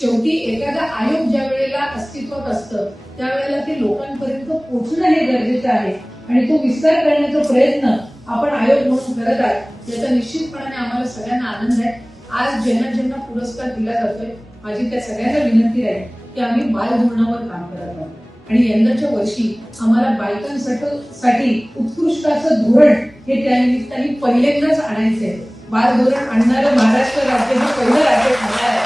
शेवटी एखादा आयोग ज्या वेळेला अस्तित्वात असतं त्यावेळेला ते लोकांपर्यंत पोहोचणं हे गरजेचं आहे आणि तो विस्तार करण्याचा प्रयत्न आपण आयोग म्हणून करत आहात याचा निश्चितपणाने आम्हाला सगळ्यांना आनंद आहे। आज ज्यांना ज्यांना पुरस्कार दिला जातोय माझी त्या सगळ्यांना विनंती आहे की आम्ही बालधोरणावर काम करत आहोत आणि यंदाच्या वर्षी आम्हाला बायकांसाठी उत्कृष्ट असं धोरण हे त्यानिमित्ताने पहिल्यांदाच आणायचंय। बाल धोरण आणणारं महाराष्ट्र राज्य हे पहिलं राज्य ठरणार आहे।